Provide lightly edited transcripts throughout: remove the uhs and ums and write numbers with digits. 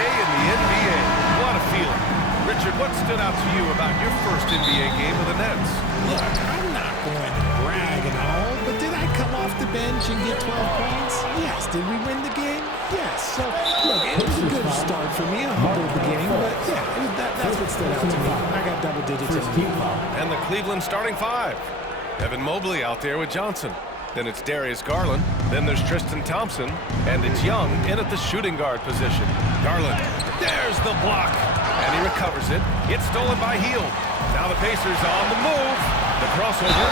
day in the NBA. What a feeling. Richard, what stood out to you about your first NBA game with the Nets? Look, I'm not going to brag and all, but did I come off the bench and get 12 points? Yes. Did we win the game? Yes. So, look, it was a good start for me. I humbled the game, but yeah, that's what stood out to me. I got double digits in the game. And the Cleveland starting five. Evan Mobley out there with Johnson. Then it's Darius Garland. Then there's Tristan Thompson. And it's Young in at the shooting guard position. Garland, there's the block. And he recovers it. It's stolen by Hield. Now the Pacers on the move. The crossover.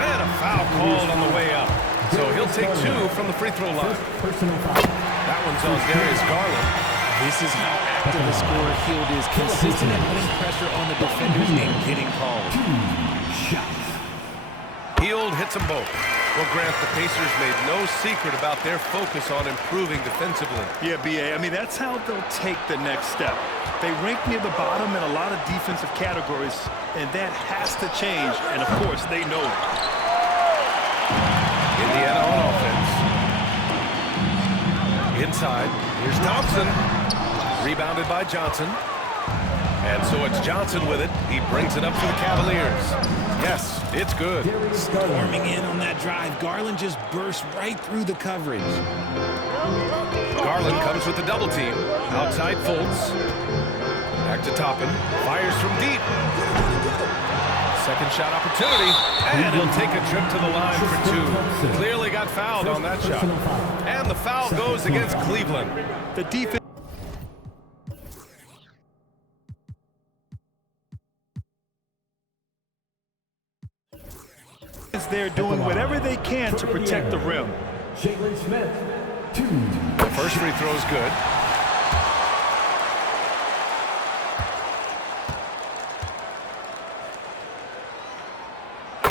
And a foul called on the way up. So he'll take two from the free throw line. That one's on Darius Garland. This is how active a scorer Hield is, consistent at putting pressure on the defenders and getting called. Hield hits them both. Well, Grant, the Pacers made no secret about their focus on improving defensively. Yeah, B.A., I mean, that's how they'll take the next step. They rank near the bottom in a lot of defensive categories, and that has to change, and of course, they know it. Indiana on offense. Inside, here's Thompson. Rebounded by Johnson. And so it's Johnson with it. He brings it up for the Cavaliers. Yes, it's good. Storming in on that drive, Garland just burst right through the coverage. Garland comes with the double team. Outside Fultz. Back to Toppin. Fires from deep. Second shot opportunity. And he'll take a trip to the line for two. Clearly got fouled on that shot. And the foul goes against Cleveland. The defense. They're doing whatever they can to protect the rim. The first free throw is good.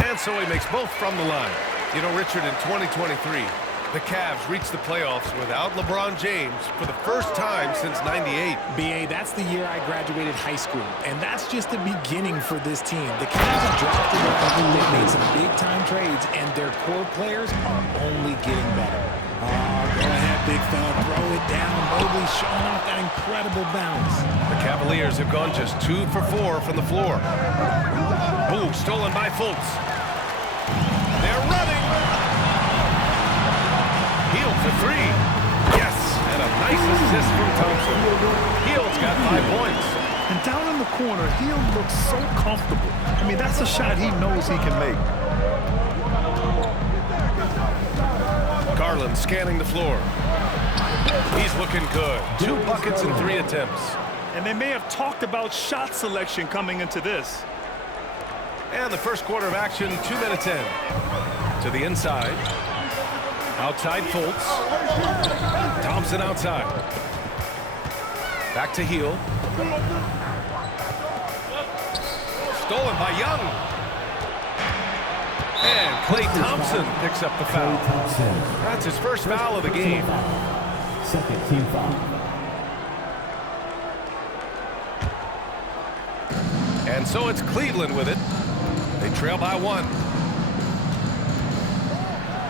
And so he makes both from the line. You know, Richard, in 2023, the Cavs reached the playoffs without LeBron James for the first time since '98. B.A., that's the year I graduated high school, and that's just the beginning for this team. The Cavs have drafted well, they've made some big-time trades, and their core players are only getting better. Go ahead, big fella, throw it down. Mobley showing off that incredible bounce. The Cavaliers have gone just 2 for 4 from the floor. Ooh, stolen by Fultz. They're running. Hield for three. Yes, and a nice assist from Thompson. Hield's got 5 points. And down in the corner, Hield looks so comfortable. I mean, that's a shot he knows he can make. Garland scanning the floor. He's looking good. 2 buckets in 3 attempts. And they may have talked about shot selection coming into this. And the first quarter of action, 2 minutes in. To the inside. Outside Fultz. Thompson outside. Back to Hield. Stolen by Young. And Klay Thompson picks up the foul. That's his first foul of the game. Second team foul. And so it's Cleveland with it. They trail by 1.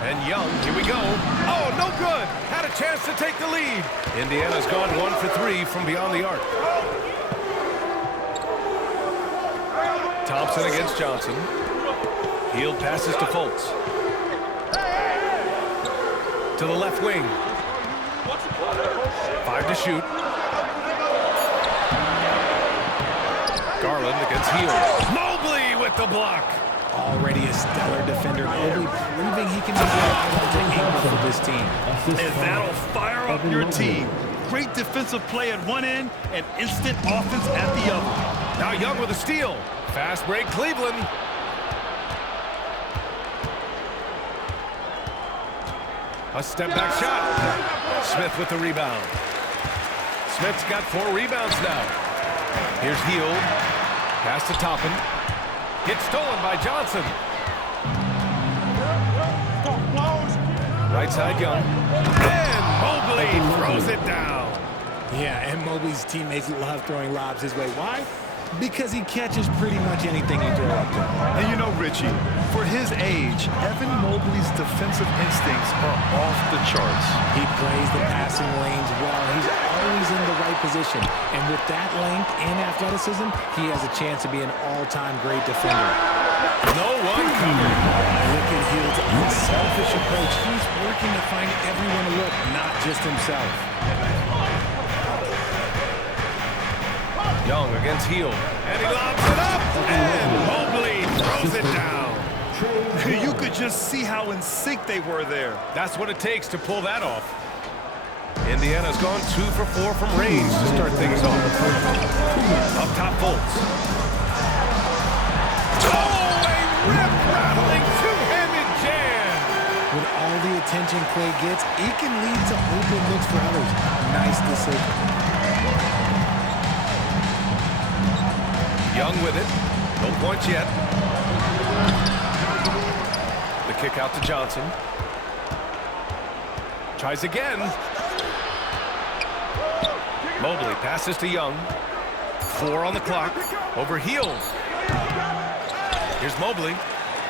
And Young, here we go. Oh, no good. Had a chance to take the lead. Indiana's gone 1 for 3 from beyond the arc. Thompson against Johnson. Hield passes to Fultz. To the left wing. 5 to shoot. Garland against Hield. Mobley with the block. Already a stellar defender, Mobley proving he can be the anchor for this team. And that'll fire up your team. Great defensive play at one end and instant offense at the other. Now Young with a steal. Fast break Cleveland. A step back shot. Smith with the rebound. Smith's got 4 rebounds now. Here's Hield. Pass to Toppin. Gets stolen by Johnson. Right side Young. And Mobley throws it down. Yeah, and Mobley's teammates love throwing lobs his way. Why? Because he catches pretty much anything you throw up to him. And you know, Richie, for his age, Evan Mobley's defensive instincts are off the charts. He plays the passing lanes well. He's always in the right position. And with that length and athleticism, he has a chance to be an all-time great defender. No one covered. Look at Hield's unselfish approach. He's working to find everyone to look, not just himself. Young against Hield. And he lobs it up. And Mobley throws it down. You could just see how in sync they were there. That's what it takes to pull that off. Indiana's gone 2 for 4 from range to start things off. Up top, Fultz. Oh, a rip-rattling two-handed jam. With all the attention Klay gets, it can lead to open looks for others. Nice decision. Young with it. No points yet. The kick out to Johnson. Tries again. Mobley passes to Young. 4 on the clock. Over Hield. Here's Mobley.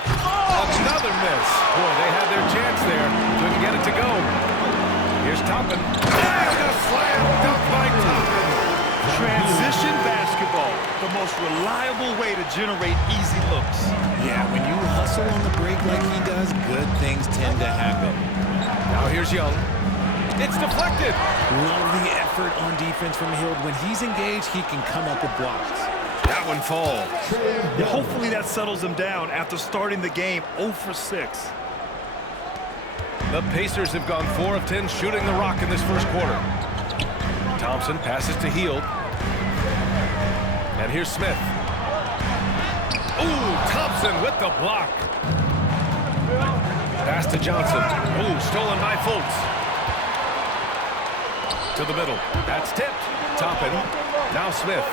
Another miss. Boy, they had their chance there. Couldn't get it to go. Here's Toppin. And a slam dunk by Toppin. Transition basketball, the most reliable way to generate easy looks. Yeah, when you hustle on the break like he does, good things tend to happen. Now here's Young. It's deflected. Love the effort on defense from Hield. When he's engaged, he can come up with blocks. That one falls. Yeah, hopefully that settles him down after starting the game 0 for 6. The Pacers have gone 4 of 10 shooting the rock in this first quarter. Thompson passes to Hield. And here's Smith. Ooh, Thompson with the block. Pass to Johnson. Ooh, stolen by Fultz. To the middle. That's tipped. Toppin. Now Smith.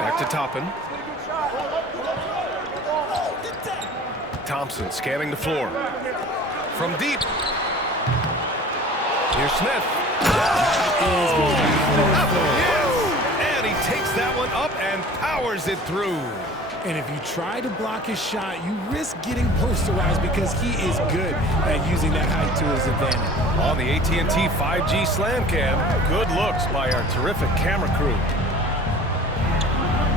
Back to Toppin. Thompson scanning the floor. From deep. Here's Smith. And he takes that one up and powers it through. And if you try to block his shot, you risk getting posterized because he is good at using that height to his advantage. On the AT&T 5G Slam Cam, good looks by our terrific camera crew.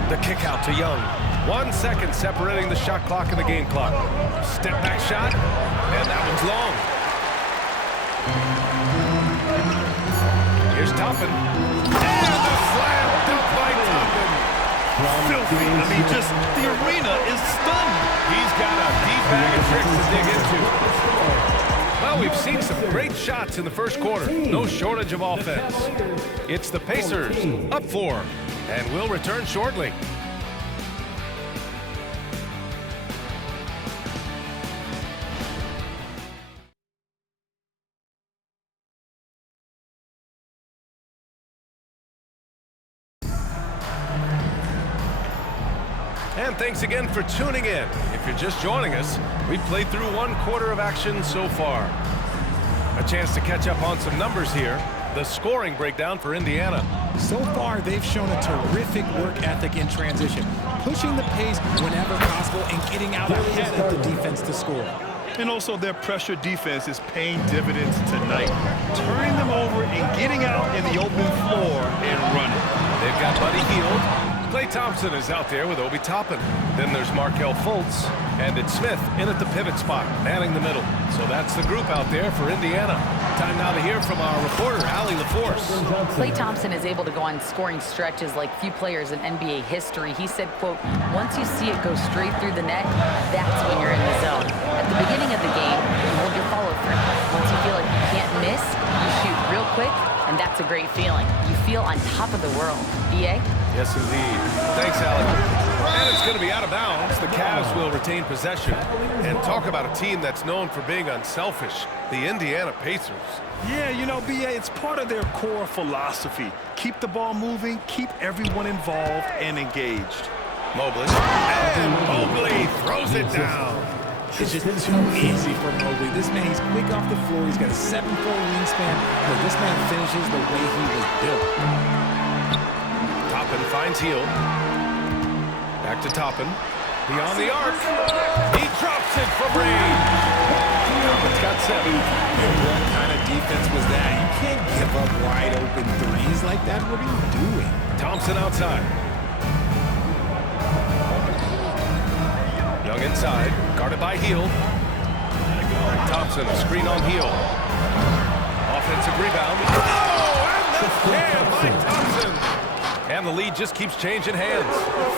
The kick out to Young. 1 second separating the shot clock and the game clock. Step back shot, and that one's long. Here's Toppin. And the slam dunk by Toppin. Filthy. I mean, just the arena is stunned. He's got a deep bag of tricks to dig into. Well, we've seen some great shots in the first quarter. No shortage of offense. It's the Pacers up 4, and we'll return shortly. And thanks again for tuning in. If you're just joining us, we've played through 1 quarter of action so far. A chance to catch up on some numbers here. The scoring breakdown for Indiana. So far, they've shown a terrific work ethic in transition, pushing the pace whenever possible and getting out ahead of the defense to score. And also their pressure defense is paying dividends tonight, turning them over and getting out in the open floor and running. They've got Buddy Hield. Klay Thompson is out there with Obi Toppin. Then there's Markelle Fultz. And it's Smith in at the pivot spot, manning the middle. So that's the group out there for Indiana. Time now to hear from our reporter, Allie LaForce. Klay Thompson is able to go on scoring stretches like few players in NBA history. He said, quote, once you see it go straight through the net, that's when you're in the zone. At the beginning of the game, you hold your follow through. Once you feel like you can't miss, you shoot real quick, and that's a great feeling. You feel on top of the world. B.A.? Yes, indeed. Thanks, Allie. And it's going to be out of bounds. The Cavs will retain possession. And talk about a team that's known for being unselfish, the Indiana Pacers. Yeah, you know, B.A., it's part of their core philosophy. Keep the ball moving, keep everyone involved and engaged. Mobley. And Mobley throws it down. It's just too easy for Mobley. This man, he's quick off the floor. He's got a 7'4" wingspan, but this man finishes the way he was built. Toppin finds Heel. Back to Toppin. Beyond the arc. He drops it from range. Toppin's got 7. And what kind of defense was that? You can't give up wide open threes like that. What are you doing? Thompson outside. Young inside. Guarded by Heel. Thompson, a screen on Heel. Offensive rebound. Oh, and the jam by Thompson. And the lead just keeps changing hands.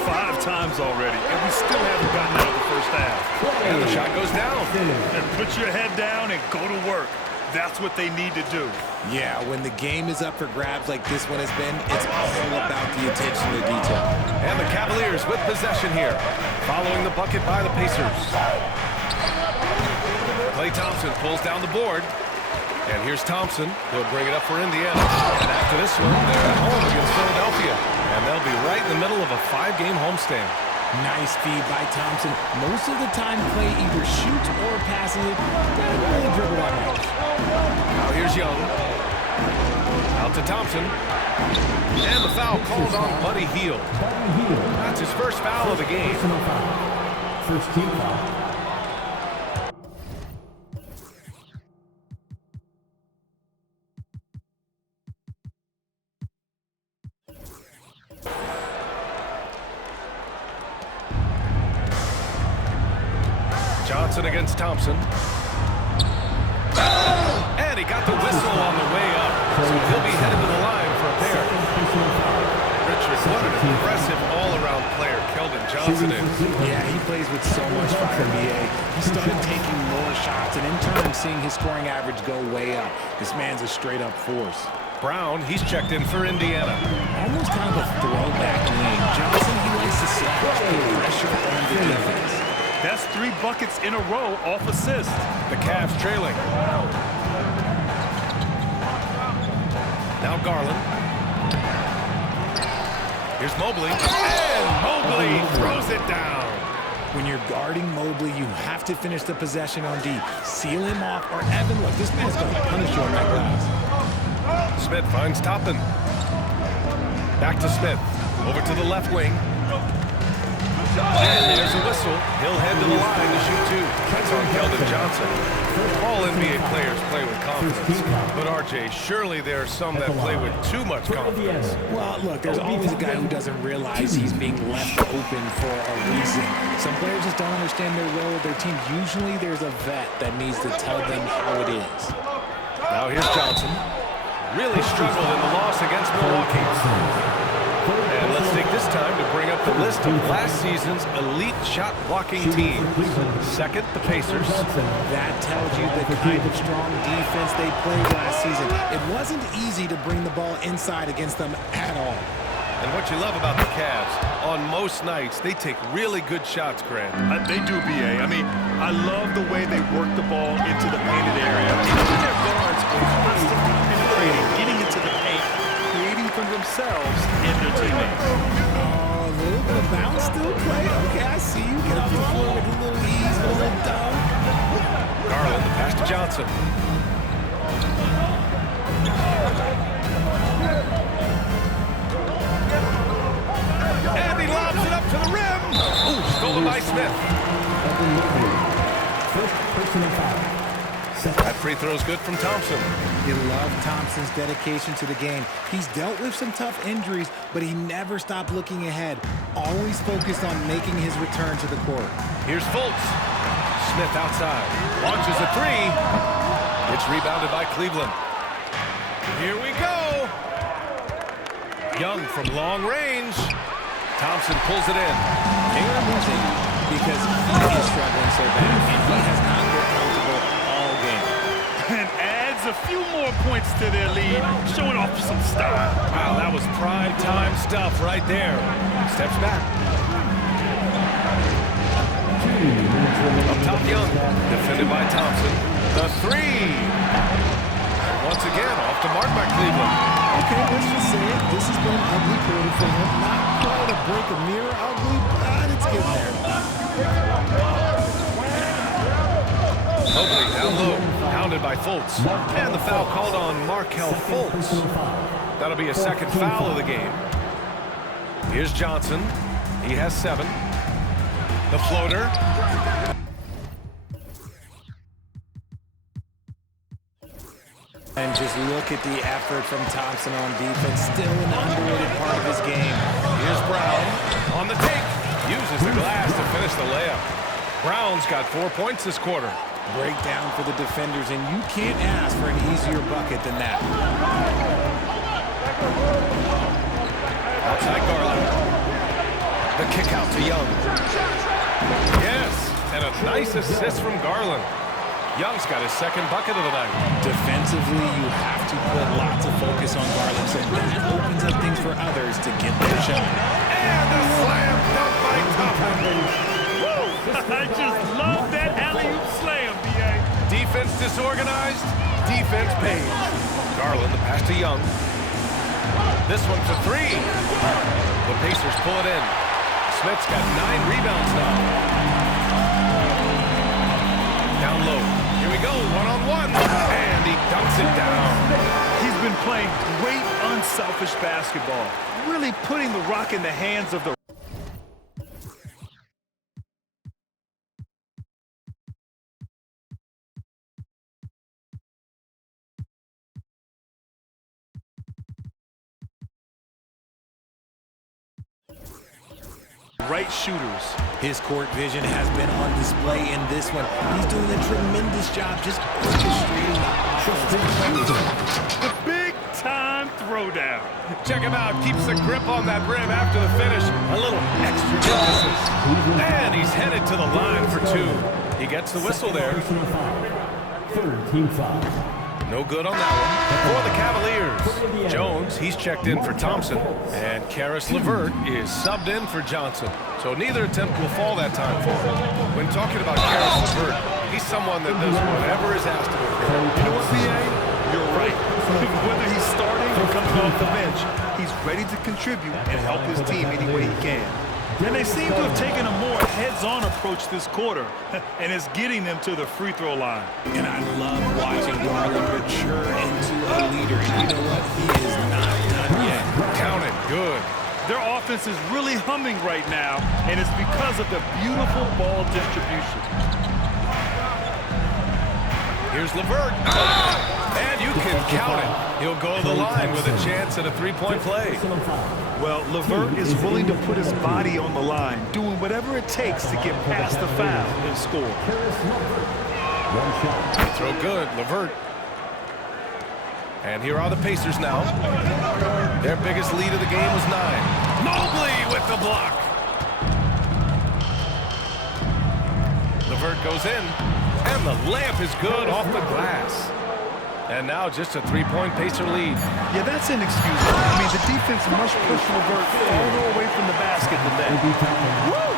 5 times already, and we still haven't gotten out of the first half. And the shot goes down. And put your head down and go to work. That's what they need to do. Yeah, when the game is up for grabs like this one has been, it's all about the attention to detail. And the Cavaliers with possession here, following the bucket by the Pacers. Klay Thompson pulls down the board. And here's Thompson. He'll bring it up for Indiana. And after this one, they're at home against Philadelphia. And they'll be right in the middle of a 5-game homestand. Nice feed by Thompson. Most of the time, Klay either shoots or passes it. Doesn't really dribble that much. Now here's Young. Out to Thompson. And the foul called on Buddy Hield. That's his first foul of the game. First team foul. Johnson against Thompson. And he got the whistle on the way up. So he'll be headed to the line for a pair. Richard, what an impressive all-around player Keldon Johnson is. Yeah, he plays with so much fire, BA. He started taking more shots and in turn seeing his scoring average go way up. This man's a straight-up force. Brown, he's checked in for Indiana. Almost kind of a throwback name. Johnson, he likes to set pressure on the defense. That's 3 buckets in a row off assist. The Cavs trailing. Now Garland. Here's Mobley. And Mobley throws it down. When you're guarding Mobley, you have to finish the possession on D. Seal him off, or Evan, look, this man's going to punish you on that glass. Smith finds Toppin. Back to Smith. Over to the left wing. And there's a whistle. He'll head to the line to shoot 2. That's on Keldon Johnson. All NBA players play with confidence. But, RJ, surely there are some that play with too much confidence. Well, look, there's always a guy who doesn't realize he's being left open for a reason. Some players just don't understand their role with their team. Usually there's a vet that needs to tell them how it is. Now here's Johnson. Really struggled in the loss against Milwaukee. And let's take this time to bring up the list of last season's elite shot-blocking teams. Second, the Pacers. That tells you the kind of strong defense they played last season. It wasn't easy to bring the ball inside against them at all. And what you love about the Cavs, on most nights, they take really good shots, Grant. They do, BA. I mean, I love the way they work the ball into the painted area. Even their guards are constantly penetrating, getting into the paint, creating for themselves and their teammates. Oh, a little bit of bounce still, Klay. Okay, I see you. Get off the floor with a little ease, a little dumb. Garland, the pass to Johnson. And he lobs it up to the rim. Ooh, stolen by Smith. First personal foul. That free throw is good from Thompson. You love Thompson's dedication to the game. He's dealt with some tough injuries, but he never stopped looking ahead. Always focused on making his return to the court. Here's Fultz. Smith outside. Launches a 3. It's rebounded by Cleveland. Here we go. Young from long range. Thompson pulls it in. They are losing because he is struggling so bad, and he has not been comfortable all game. And adds a few more points to their lead, showing off some style. Wow, that was prime time stuff right there. Steps back. Up top, Young. Defended by Thompson. The 3. Once again, off to mark by Cleveland. Okay, let's just say it. This has been an ugly quarter for him. Not quite a break a mirror ugly, but it's getting there. Mobley down low, hounded by Fultz. And the foul called on Markelle Fultz. That'll be a second foul of the game. Here's Johnson. He has 7. The floater. And just look at the effort from Thompson on defense. Still an underrated part of his game. Here's Brown on the take. Uses the glass to finish the layup. Brown's got 4 points this quarter. Breakdown for the defenders, and you can't ask for an easier bucket than that. Outside Garland. The kick out to Young. Yes, and a nice assist from Garland. Young's got his 2nd bucket of the night. Defensively, you have to put lots of focus on Garland, so that opens up things for others to get their shot. And a slam dunk by Thompson. I just love that alley-oop slam, B.A. Defense disorganized, defense pays. Garland, the pass to Young. This one for 3. The Pacers pull it in. Smith's got 9 rebounds now. Down low. Here we go, one-on-one. And he dunks it down. He's been playing great, unselfish basketball. Really putting the rock in the hands of the right shooters. His court vision has been on display in this one. He's doing a tremendous job just orchestrating the offense. The big-time throwdown. Check him out, keeps the grip on that rim after the finish. A little extra emphasis. And he's headed to the line for 2. He gets the whistle there. Personal foul. 3rd team foul. No good on that one. For the Cavaliers, Jones, he's checked in for Thompson. And Karis LeVert is subbed in for Johnson. So neither attempt will fall that time for him. When talking about Karis LeVert, he's someone that does whatever is asked of him. You know what, B.A.? You're right. Whether he's starting or coming off the bench, he's ready to contribute and help his team any way he can. And they seem to have taken a more heads-on approach this quarter, and it's getting them to the free throw line. And I love watching Garland mature into a leader. And you know what? He is not done yet. Count it, good. Their offense is really humming right now, and it's because of the beautiful ball distribution. Here's LeVert. And you can count it. He'll go to the line with a chance at a 3-point play. Well, LeVert is willing to put his body on the line, doing whatever it takes to get past the foul and score. Throw good, LeVert. And here are the Pacers now. Their biggest lead of the game was 9. Mobley with the block. LeVert goes in, and the layup is good off the glass. And now just a 3-point Pacer lead. Yeah, that's inexcusable. I mean, the defense must push LeVert farther away from the basket than that. Woo!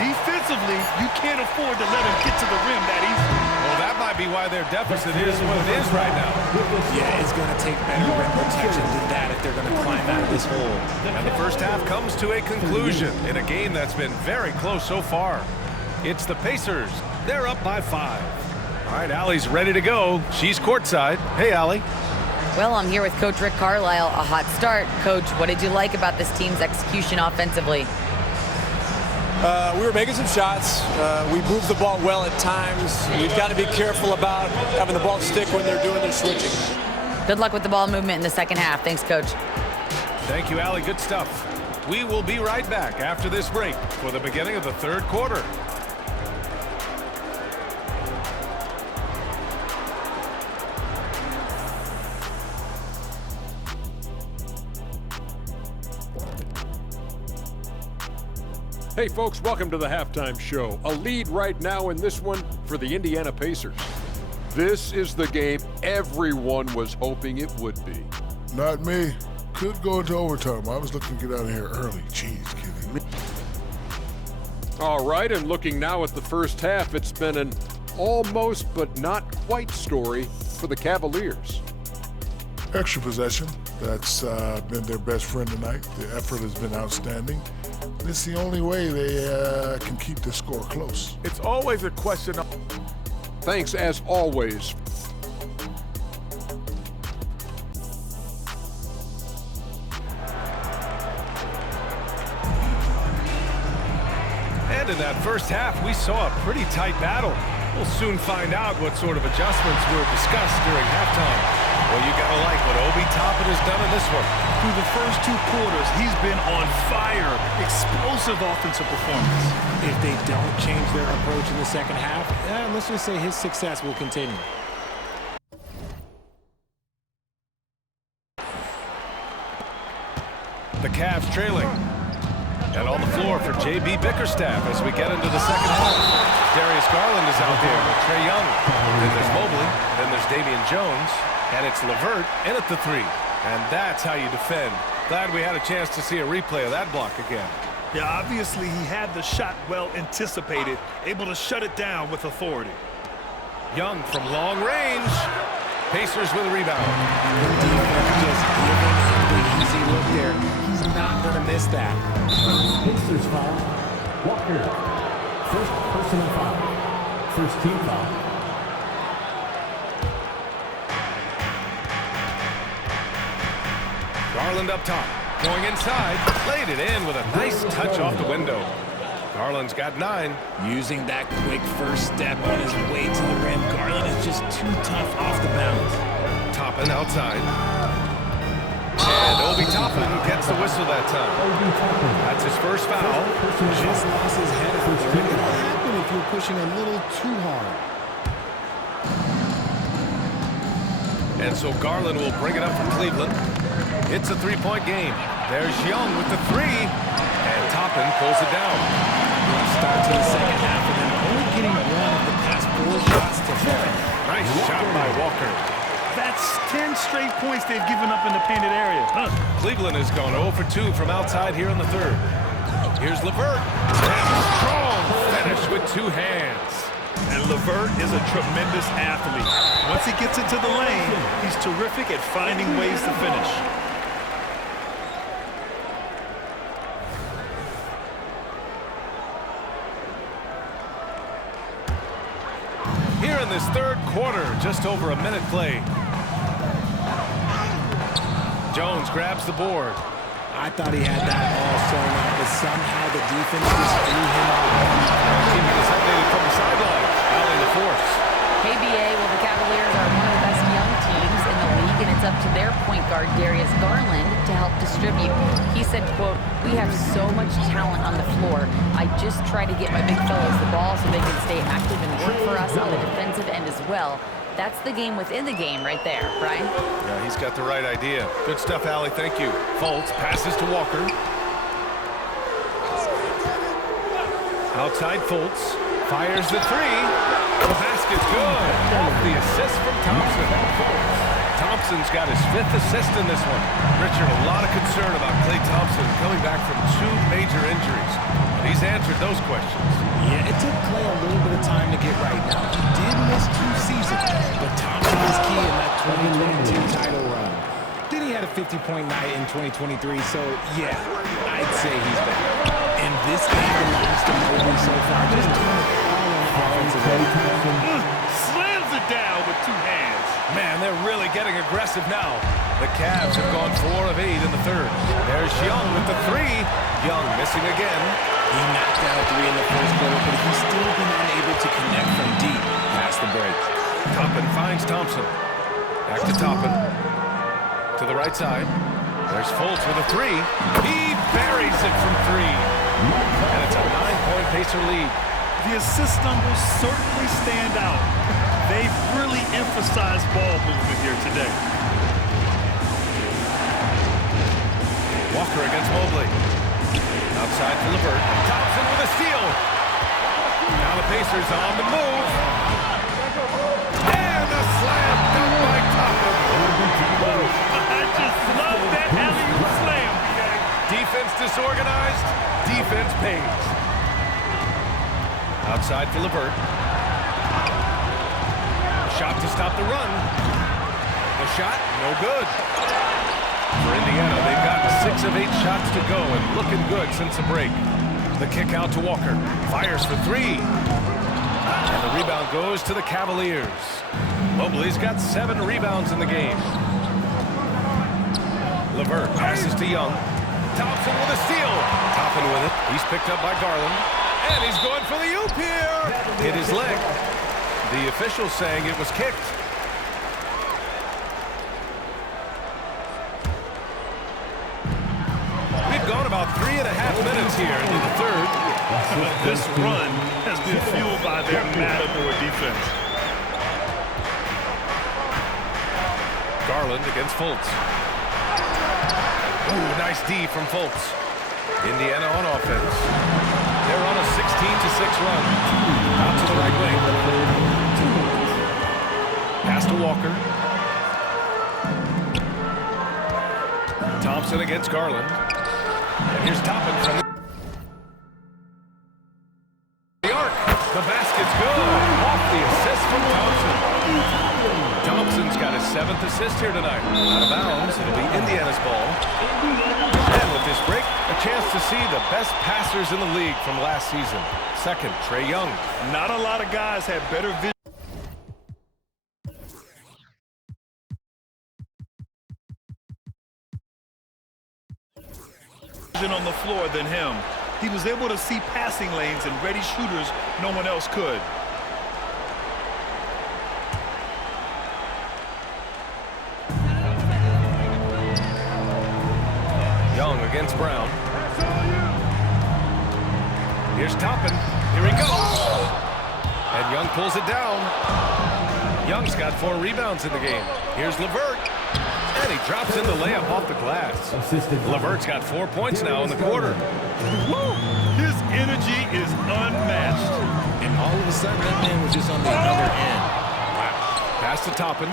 Defensively, you can't afford to let him get to the rim that easily. Well, that might be why their deficit is what it is right now. Yeah, it's going to take better rim protection than that if they're going to climb out of this hole. And the first half comes to a conclusion in a game that's been very close so far. It's the Pacers. They're up by 5. All right, Allie's ready to go. She's courtside. Hey, Allie. Well, I'm here with Coach Rick Carlisle. A hot start. Coach, what did you like about this team's execution offensively? We were making some shots. We moved the ball well at times. We've got to be careful about having the ball stick when they're doing their switching. Good luck with the ball movement in the second half. Thanks, Coach. Thank you, Allie. Good stuff. We will be right back after this break for the beginning of the third quarter. Hey folks, welcome to the halftime show. A lead right now in this one for the Indiana Pacers. This is the game everyone was hoping it would be. Not me. Could go into overtime. I was looking to get out of here early. Jeez, kidding me. All right, and looking now at the first half, it's been an almost but not quite story for the Cavaliers. Extra possession. That's been their best friend tonight. The effort has been outstanding. It's the only way they can keep the score close. It's always a question of... Thanks, as always. said, in that first half, we saw a pretty tight battle. We'll soon find out what sort of adjustments were discussed during halftime. Well, you gotta like what Obi Toppin has done in this one. Through the first 2 quarters, he's been on fire. Explosive offensive performance. If they don't change their approach in the second half, let's just say his success will continue. The Cavs trailing. And on the floor for J.B. Bickerstaff as we get into the second half. Darius Garland is out there with Trae Young. Then there's Mobley. Then there's Damian Jones. And it's LeVert in at the 3. And that's how you defend. Glad we had a chance to see a replay of that block again. Yeah, obviously he had the shot well anticipated, able to shut it down with authority. Young from long range. Pacers with a rebound. Just giving him the easy look there. He's not going to miss that. Pacers foul. Walker. First personal foul. First team foul. Garland up top. Going inside. Played it in with a nice touch off the window. Garland's got 9. Using that quick first step on his way to the rim. Garland is just too tough off the bounce. Toppin outside. And Obi Toppin gets the whistle that time. That's his first foul. Just lost his head out there. It'll happen if you're pushing a little too hard. And so Garland will bring it up for Cleveland. It's a 3-point game. There's Young with the 3. And Toppin pulls it down. Start to the second half and then only getting 1 of the past 4 shots to fall. Nice shot by Walker. That's 10 straight points they've given up in the painted area. Cleveland has gone 0 for 2 from outside here in the 3rd. Here's LeVert. And a strong finish with 2 hands. And LeVert is a tremendous athlete. Once he gets into the lane, he's terrific at finding ways to finish. Here in this 3rd quarter, just over a minute played. Jones grabs the board. I thought he had that all sewn up, but somehow the defense just threw him out. Keeping us updated from the sideline. Rallying the force. KBA, well, the Cavaliers are one of the best young teams in the league, and it's up to their point guard, Darius Garland, to help distribute. He said, quote, "We have so much talent on the floor. I just try to get my big fellas the ball so they can stay active and work for us on the defensive end as well." That's the game within the game right there, Brian. Yeah, he's got the right idea. Good stuff, Allie. Thank you. Fultz passes to Walker. Outside Fultz. Fires the 3. The basket's good. Off the assist from Thompson. Thompson's got his 5th assist in this one. Richard, a lot of concern about Klay Thompson coming back from 2 major injuries. And he's answered those questions. Yeah, it took Klay a little bit of time to get right now. He did miss 2 seasons, but Thompson is key in that 2022 title run. Then he had a 50-point night in 2023, so yeah, I'd say he's back. And this game belongs to Mobley so far. Just doing it all on offensive end. Slams it down with 2 hands. Man, they're really getting aggressive now. The Cavs have gone 4 of 8 in the 3rd. There's Young with the 3. Young missing again. He knocked down a 3 in the first quarter, but he's still been unable to connect from deep past the break. Toppin finds Thompson. Back to Toppin. To the right side. There's Fultz with a 3. He buries it from 3. And it's a 9-point Pacer lead. The assist numbers certainly stand out. They've really emphasized ball movement here today. Walker against Mobley. Outside to LeVert. Thompson with a steal. Now the Pacers on the move. And a slam dunk by Toppin. I just love that alley-oop slam. Defense disorganized. Defense pays. Outside for LeVert. Shot to stop the run. The shot, no good. For Indiana, they've gotten 6 of 8 shots to go and looking good since the break. The kick out to Walker. Fires for 3. And the rebound goes to the Cavaliers. Mobley's got 7 rebounds in the game. LeVert passes to Young. Thompson with a steal. Toppin with it. He's picked up by Garland. And he's going for the oop here. Hit his leg. The official saying it was kicked. We've gone about 3.5 minutes here into the third. This run has been fueled by their Matador defense. Garland against Fultz. Ooh, nice D from Fultz. Indiana on offense. They're on a 16-6 run. Out to the right wing. Pass to Walker. Thompson against Garland. And here's Toppin from the arc. The basket's good. Off the assist from Thompson. Thompson's got his 7th assist here tonight. Out of bounds. It'll be Indiana's ball. And with this break, a chance to see the best passers in the league from last season. Second, Trae Young. Not a lot of guys have better vision on the floor than him. He was able to see passing lanes and ready shooters no one else could. Young against Brown. Here's Toppin. Here he goes. And Young pulls it down. Young's got 4 rebounds in the game. Here's LeVert. And he drops in the layup off the glass. LeVert's got 4 points now in the quarter. Woo! His energy is unmatched. And all of a sudden, that man was just on the other end. Wow. Pass to Toppin.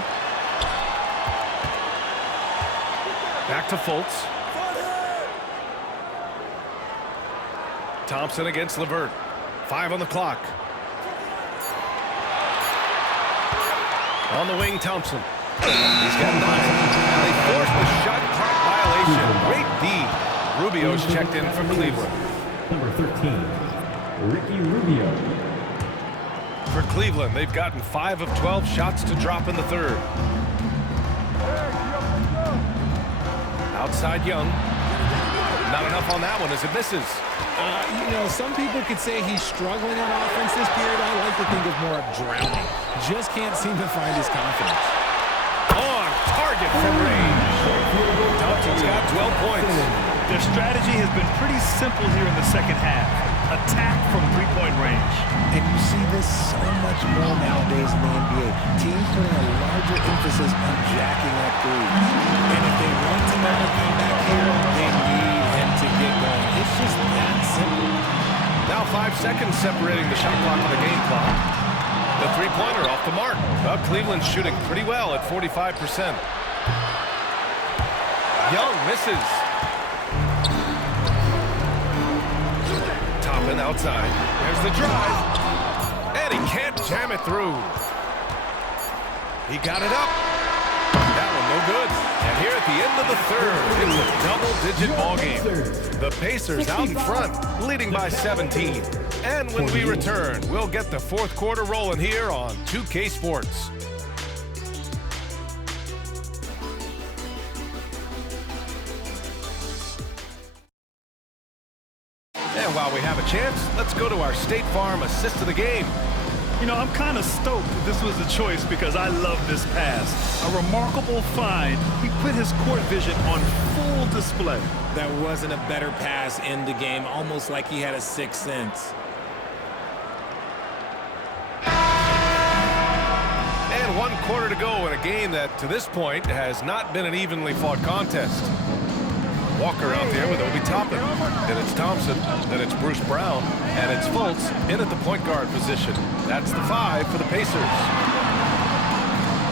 Back to Fultz. Thompson against LeVert. 5 on the clock. On the wing, Thompson. He's got 9. And they forced the shot clock violation. Great D. Rubio's checked in for Cleveland. Number 13, Ricky Rubio. For Cleveland, they've gotten 5 of 12 shots to drop in the third. Outside Young. Not enough on that one as it misses. You know, some people could say he's struggling on offense this period. I like to think of more of drowning. Just can't seem to find his confidence. On target from range. Thompson's got 12 points. Their strategy has been pretty simple here in the second half. Attack from three-point range. And you see this so much more nowadays in the NBA. Teams putting a larger emphasis on jacking up threes. And if they want to make a comeback here, they need him to get going. It's just that simple. Now 5 seconds separating the shot clock and the game clock. The three-pointer off the mark. Well, Cleveland's shooting pretty well at 45%. Young misses. Toppin outside. There's the drive. And he can't jam it through. He got it up. That one no good. And here at the end of the third, it's a double-digit ball game. The Pacers out in front, leading by 17. And when we return, we'll get the fourth quarter rolling here on 2K Sports. And while we have a chance, let's go to our State Farm assist of the game. You know, I'm kind of stoked that this was a choice because I love this pass. A remarkable find. He put his court vision on full display. That wasn't a better pass in the game, almost like he had a sixth sense. And 1 quarter to go in a game that, to this point, has not been an evenly fought contest. Walker out there with Obi Toppin. Then it's Thompson. Then it's Bruce Brown. And it's Fultz in at the point guard position. That's the 5 for the Pacers.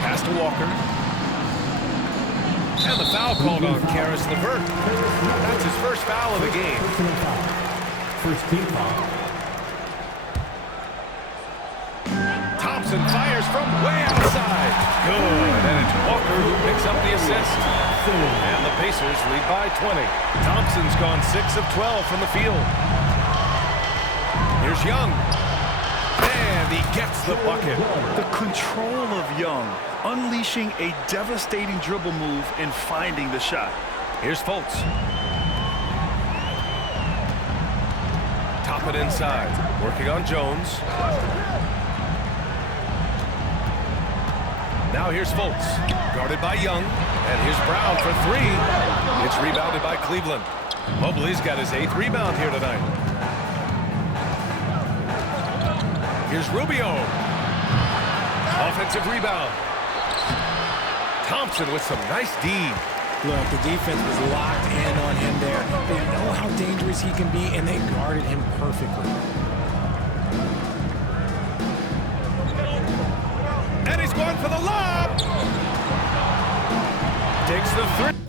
Pass to Walker. And the foul called on Karis LeVert. That's his first foul of the game. First team foul. Thompson fires from way outside. Good. And it's Walker who picks up the assist. And the Pacers lead by 20. Thompson's gone 6 of 12 from the field. Here's Young. And he gets the bucket. The control of Young, unleashing a devastating dribble move and finding the shot. Here's Fultz. drop it inside. Working on Jones. Now here's Fultz, guarded by Young. And here's Brown for three. It's rebounded by Cleveland. Mobley's got his 8th rebound here tonight. Here's Rubio. Offensive rebound. Thompson with some nice D. Look, the defense was locked in on him there. They know how dangerous he can be, and they guarded him perfectly. And he's going for the lob. Takes the three.